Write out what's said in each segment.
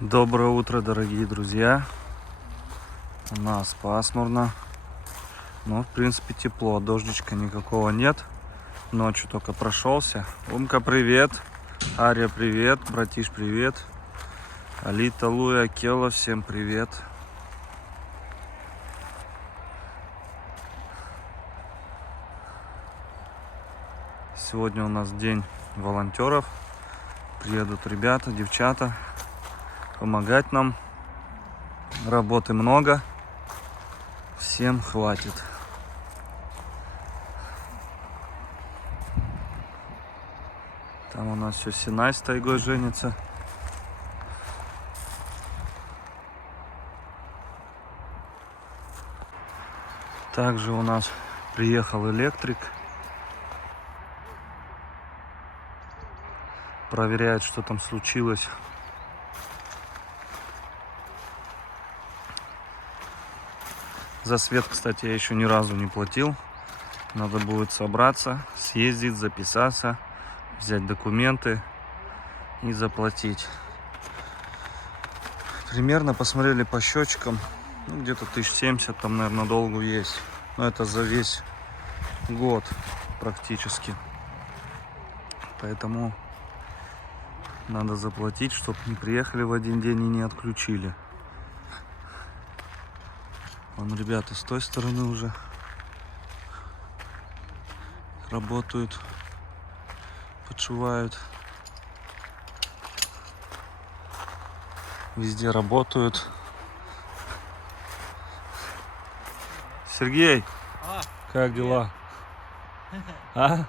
Доброе утро, дорогие друзья. У нас пасмурно, но в принципе тепло. Дождичка никакого нет. Ночью только прошелся. Умка, привет. Ария, привет. Братиш, привет. Алита, Луя, Кела, всем привет. Сегодня у нас день волонтеров. Приедут ребята, девчата помогать нам. Работы много. Всем хватит. Там у нас все Синай с тайгой женится. Также у нас приехал электрик. Проверяет, что там случилось. За свет, кстати, я еще ни разу не платил. Надо будет собраться, съездить, записаться, взять документы и заплатить. Примерно посмотрели по счетчикам. Где-то 1070 там, наверное, долгу есть. Но это за весь год практически. Поэтому надо заплатить, чтобы не приехали в один день и не отключили. Вон ребята с той стороны уже работают, подшивают. Везде работают. Сергей, как дела? А?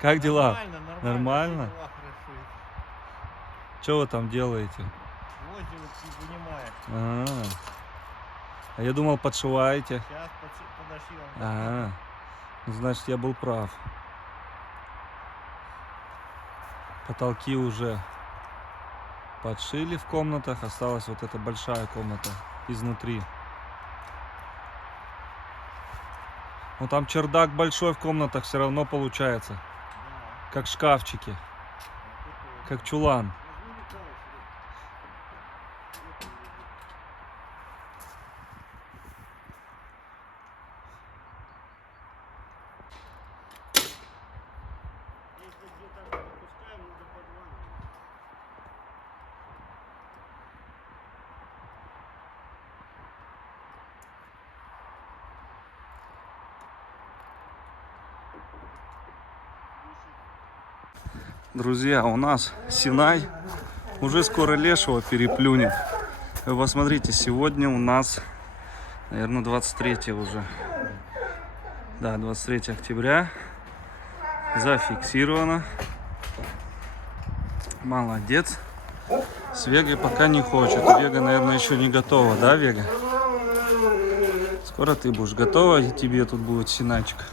Как дела? Нормально? Что вы там делаете? А я думал, подшиваете. Сейчас подошьем. Значит, я был прав. Потолки уже подшили в комнатах. Осталась вот эта большая комната изнутри. Но там чердак большой в комнатах все равно получается. Да. Как шкафчики. Как чулан. Друзья, у нас Синай уже скоро лешего переплюнет. Вы посмотрите, сегодня у нас, наверное, 23 уже. Да, 23 октября. Зафиксировано. Молодец. С Вегой пока не хочет. Вега, наверное, еще не готова, да, Вега? Скоро ты будешь готова, и тебе тут будет Синайчик.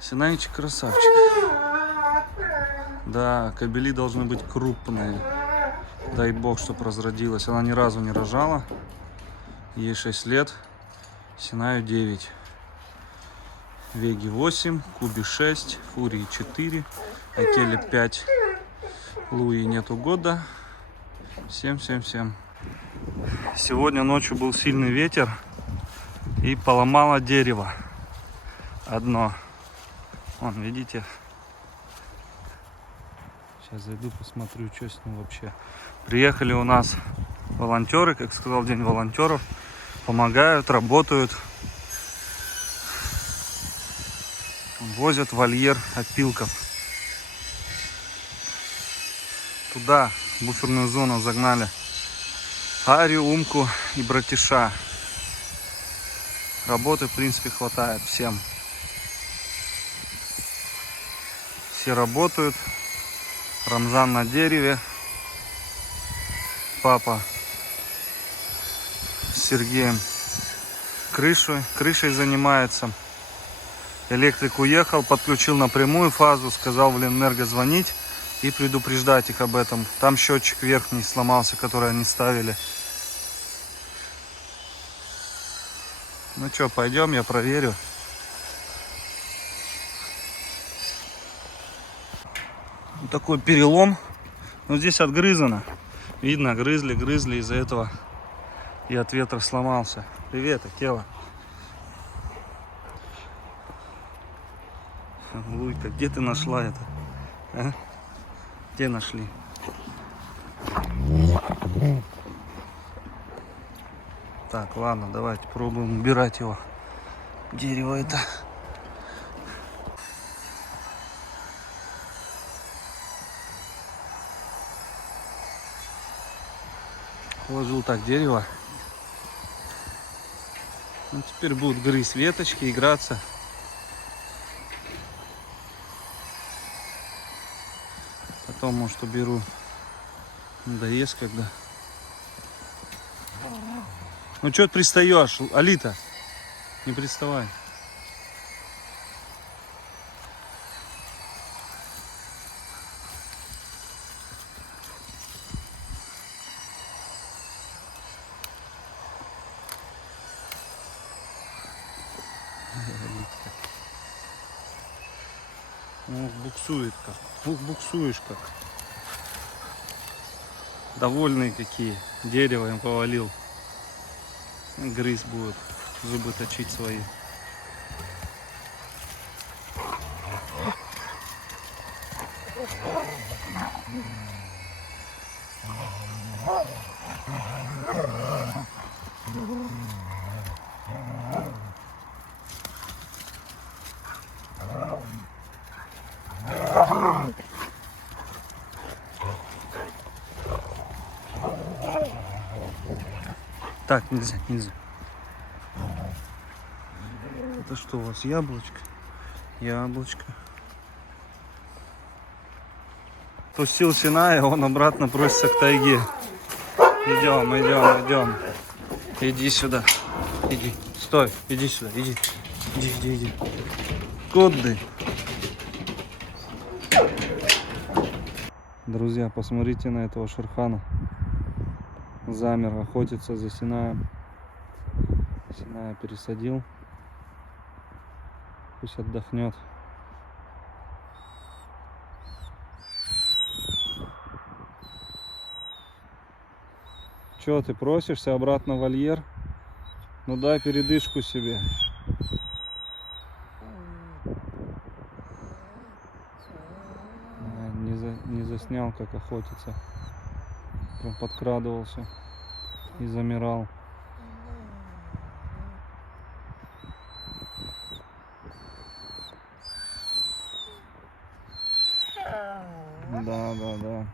Синайчик красавчик. Да, кобели должны быть крупные. Дай бог, чтобы разродилась. Она ни разу не рожала. Ей 6 лет. Синаю 9. Веги 8, Куби 6, Фурии 4, Акеле 5, Луи нету года. Всем. Сегодня ночью был сильный ветер и поломало дерево. Одно. Вон, видите? Сейчас зайду, посмотрю, что с ним вообще. Приехали у нас волонтеры, как сказал, день волонтеров. Помогают, работают. Возят вольер опилков. Туда, в буферную зону, загнали Арию, Умку и Братиша. Работы, в принципе, хватает всем. Все работают. Рамзан на дереве. Папа с Сергеем крышей занимается. Электрик уехал, подключил напрямую фазу, сказал в Ленэнерго звонить и предупреждать их об этом. Там счетчик верхний сломался, который они ставили. Ну что, пойдем, я проверю. Вот такой перелом Но здесь отгрызано. Видно, грызли, из-за этого и от ветра сломался. Привет, Акела. Луйка, где ты нашла это? А? Где нашли? Так, ладно, давайте пробуем убирать его. Дерево это. Положил так дерево. Ну, теперь будут грызть веточки, играться. Потом, может, уберу. Надоест когда. Ну, что ты пристаешь, Алита? Не приставай. Ух, буксует как. Ух, буксуешь как. Довольные какие. Дерево им повалил. Грызть будут. Зубы точить свои. Так, нельзя. Это что у вас, яблочко? Яблочко. Пустил Синая, он обратно просится к тайге. Идем. Иди сюда. Иди. Стой, иди сюда, иди. Куда? Друзья, посмотрите на этого Шерхана. Замер, охотится за Синаем. Синая пересадил. Пусть отдохнет. Че, ты просишься обратно в вольер? Ну дай передышку себе. Не заснял, как охотится. Прям подкрадывался и замирал. Да.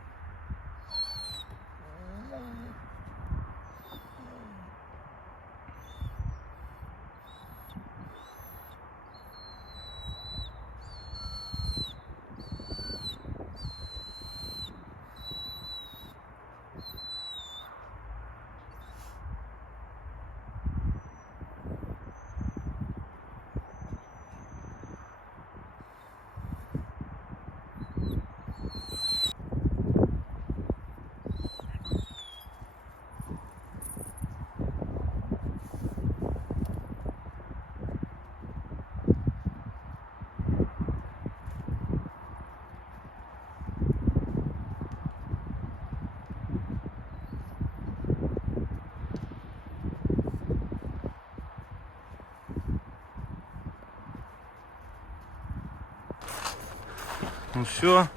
Ну все,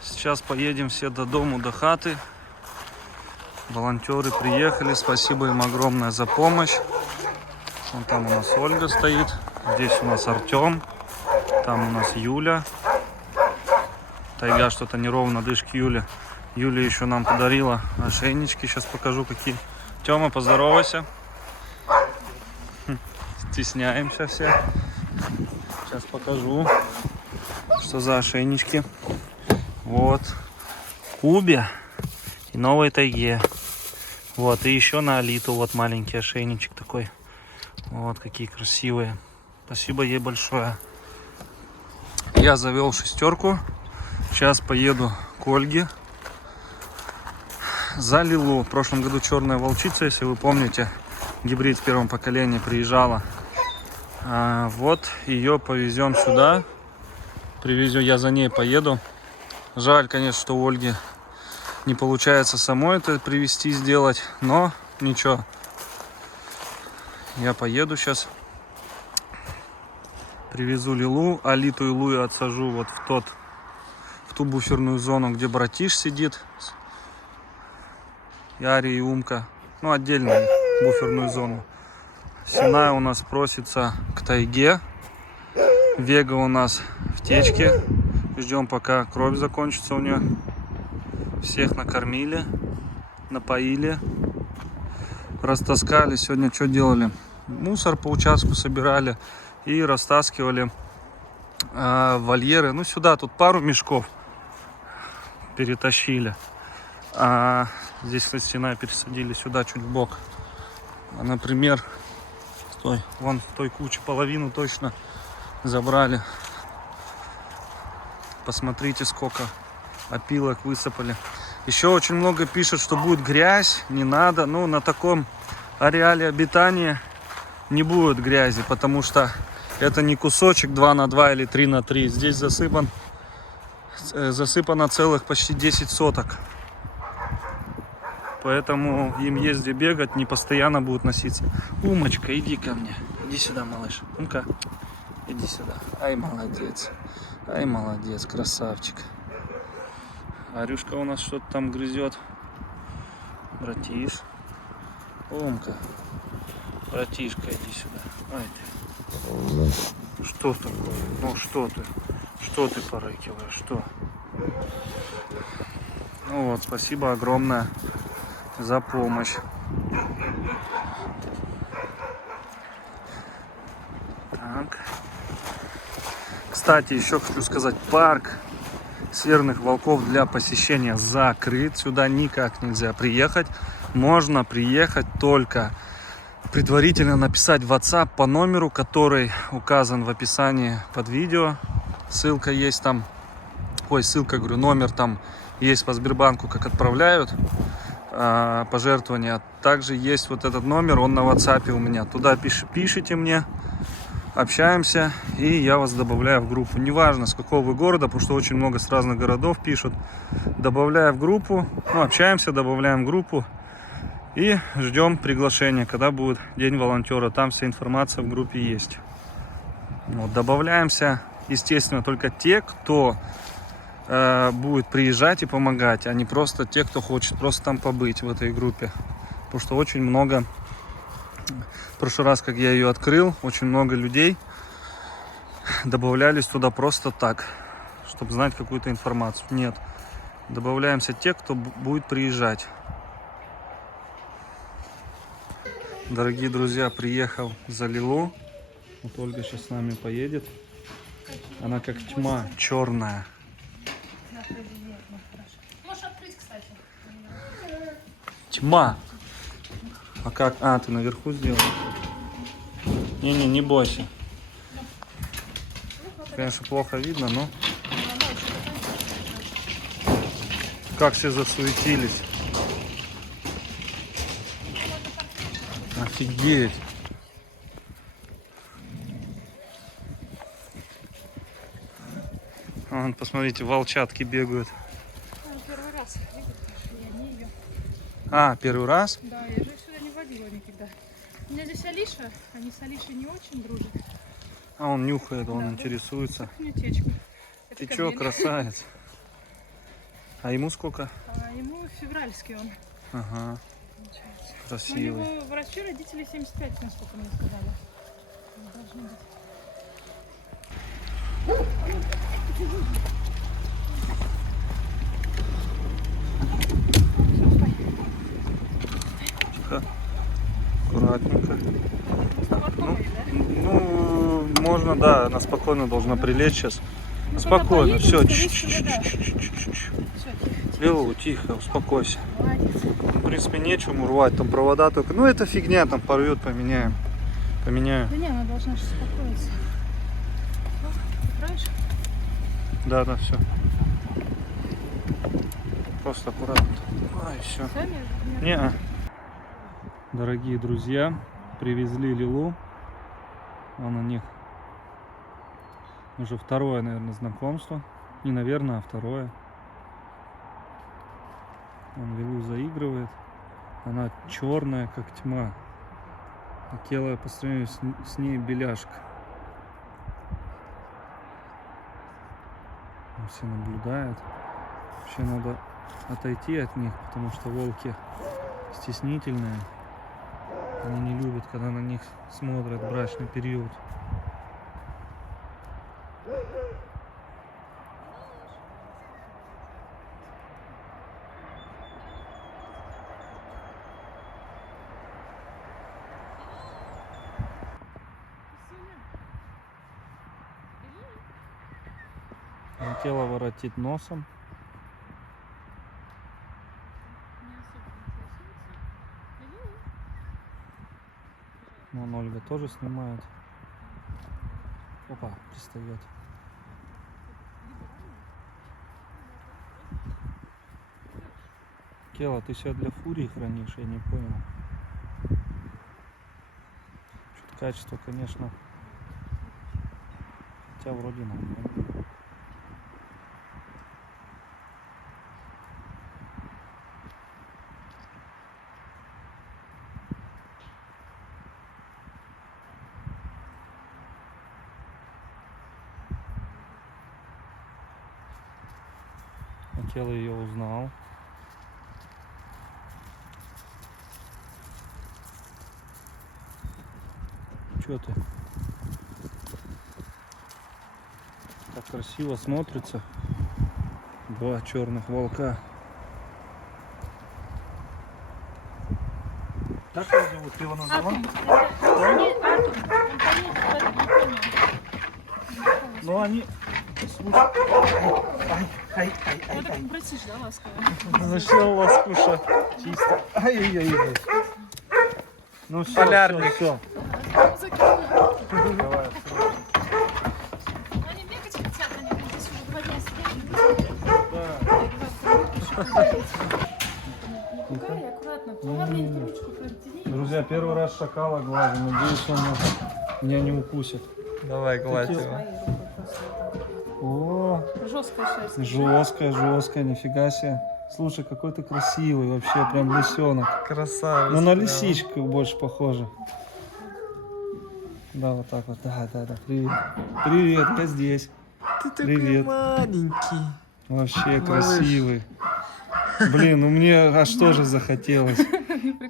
сейчас поедем все до дому, до хаты. Волонтеры приехали, спасибо им огромное за помощь. Вон там у нас Ольга стоит, здесь у нас Артем, там у нас Юля. Тайга что-то неровно дышит Юля. Юля еще нам подарила ошейнички, сейчас покажу какие. Тёма, поздоровайся. Стесняемся все. Сейчас покажу, что за ошейнички. Вот. Кубе и новой тайге. Вот. И еще на Алиту вот маленький ошейничек такой. Вот какие красивые. Спасибо ей большое. Я завел шестерку. Сейчас поеду к Ольге за Лилу. В прошлом году черная волчица, если вы помните, гибрид в первом поколении приезжала. Вот ее повезем сюда. Привезем, я за ней поеду. Жаль, конечно, что у Ольги Не получается самой это привезти, сделать, но ничего. Я поеду сейчас, привезу Лилу, а Литу и Лу я отсажу вот в ту буферную зону, где братиш сидит. И Ари и Умка. Ну, отдельную буферную зону. Синай у нас просится к тайге. Вега у нас в течке. Ждем, пока кровь закончится у нее. Всех накормили, напоили, растаскали. Сегодня что делали? Мусор по участку собирали и растаскивали вольеры. Ну, сюда тут пару мешков перетащили. А здесь, кстати, стена пересадили сюда, чуть в бок. А, например, вон в той куче половину точно забрали. Посмотрите, сколько опилок высыпали. Еще очень много пишут, что будет грязь, не надо. Ну, на таком ареале обитания не будет грязи, потому что это не кусочек 2 на 2 или 3 на 3. Здесь засыпано целых почти 10 соток. Поэтому им есть где бегать, не постоянно будут носиться. Умочка, иди ко мне. Иди сюда, малыш. Умка, иди сюда. Ай, молодец. Ай, молодец, красавчик. Арюшка у нас что-то там грызет. Братиш. Умка. Братишка, иди сюда. Ай ты. Что такое? Ну что ты? Что ты порыкиваешь? Что? Ну вот, спасибо огромное за помощь. Так. Кстати, еще хочу сказать, парк Северных Волков для посещения закрыт. Сюда никак нельзя приехать. Можно приехать только предварительно написать в WhatsApp по номеру, который указан в описании под видео. Ссылка есть там. Ой, ссылка, говорю, номер там есть по Сбербанку, как отправляют пожертвования. Также есть вот этот номер, он на WhatsApp у меня. Туда пишите мне, общаемся, и я вас добавляю в группу. Неважно, с какого вы города, потому что очень много с разных городов пишут. Добавляю в группу, ну, общаемся, добавляем в группу и ждем приглашения, когда будет День волонтера. Там вся информация в группе есть. Вот, добавляемся, естественно, только те, кто будет приезжать и помогать, а не просто те, кто хочет просто там побыть в этой группе. Потому что очень много, в прошлый раз, как я ее открыл, очень много людей добавлялись туда просто так, чтобы знать какую-то информацию. Нет, добавляемся те, кто будет приезжать. Дорогие друзья, приехал за Лилу. Вот Ольга сейчас с нами поедет. Она как тьма, черная. Можешь открыть, кстати. Тьма. А как? А, ты наверху сделал? Не бойся. Конечно, плохо видно, но... Как все засуетились. Офигеть. Вон, посмотрите, волчатки бегают. Первый раз. Я не ее. А, первый раз? Да, я же сюда не водила никогда. У меня здесь Алиша, они с Алишей не очень дружат. А он нюхает, он Да, интересуется. Нютечка. Ты чё, красавец? А ему сколько? А ему февральский он, Ага, получается. У красивый. него врачи, родители 75, насколько мне сказали. Должны быть. Тихо. Аккуратненько. Ну, Ну, можно, да, она спокойно должна прилечь сейчас. ну, Спокойно, все. Все, Лилу, тихо, успокойся. молодец. В принципе, нечему рвать, там провода только. Ну, это фигня, там порвет, поменяем. Поменяю. Да не, она должна же успокоиться. Правильно? Да, да, все. Просто аккуратно. А, и все. Сами? Не. Дорогие друзья, привезли Лилу. Вон у них уже второе, наверное, знакомство. Не наверное, а второе. Он Лилу заигрывает. Она черная, как тьма. А Кела по сравнению с ней беляшка. Все наблюдают. Вообще надо отойти от них, потому что волки стеснительные. Они не любят, когда на них смотрят брачный период. Тело воротит носом. Вон Ольга тоже снимает. Опа, пристает. Кела, ты себя для фурии хранишь, я не понял. Что-то качество, конечно. Хотя вроде нормально. Тело ее узнал. Чё ты? Так красиво смотрится. Два черных волка. Как его зовут? Ты его назвала? Ну они... Надо братишь, да, ласково? Зашел ласкуша. Чисто. Ай-яй-яй. Ну все, Полярник. все. Они бегать хотят, они здесь уже 2 дня сидели. Не пугай, аккуратно. Плавненько ручку протяни. Друзья, первый раз шакала глазу. Надеюсь, он меня не укусит. Давай, гладь его. Своей рукой просто вот так. О, Жесткая шерсть. жесткая, нифига себе. Слушай, какой ты красивый вообще, прям лисенок. Красавец. Ну на прям. лисичку больше похоже. Да, вот так вот. Да. Привет. Привет, я здесь. Ты такой Привет. маленький. Вообще Малыш. красивый. Блин, ну мне аж тоже захотелось.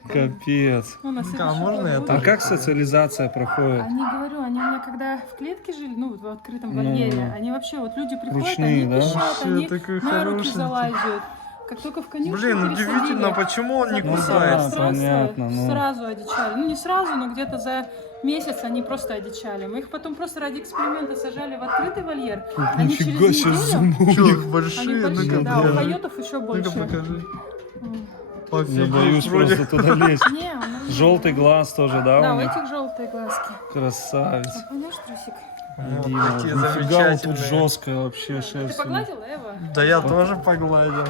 Капец. А можно я А тоже? как социализация проходит? Они, говорю, они у меня когда в клетке жили, ну, вот в открытом вольере, они вообще, вот люди приходят, Ручные, они да? пищат, Вообще они такой на руки хорошенький. залазят. Как только в конюшню Блин, пересадили, удивительно, почему он не закрытое кусается? пространство, понятно, ну. сразу одичали. Ну, не сразу, но где-то за месяц они просто одичали. Мы их потом просто ради эксперимента сажали в открытый вольер. Они через Нифига себе неделю... зум у Чё, них. Они большие? большие, Ну-ка, да, у покажи. койотов еще Ну-ка, больше. покажи. Я Офигеть, боюсь вроде. просто туда лезть. Не, он нормальный. Желтый глаз тоже, да? Да, у у них? этих желтые глазки. Красавец. Понимаешь, трусик? Вот Дима, такие нифига, вот тут замечательные. жесткая вообще Ты шерсть. погладила, Эва? Да я тоже погладил.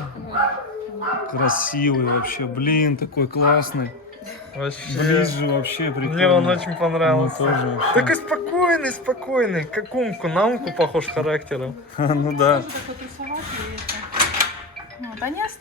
Красивый вообще, блин, такой классный. Вообще. Ближе вообще прикольно. Мне он очень Мне понравился. тоже вообще. Такой спокойный, как умку, на умку похож характером. Ну да. Тоже такой трусоватый. И это. Вот. Они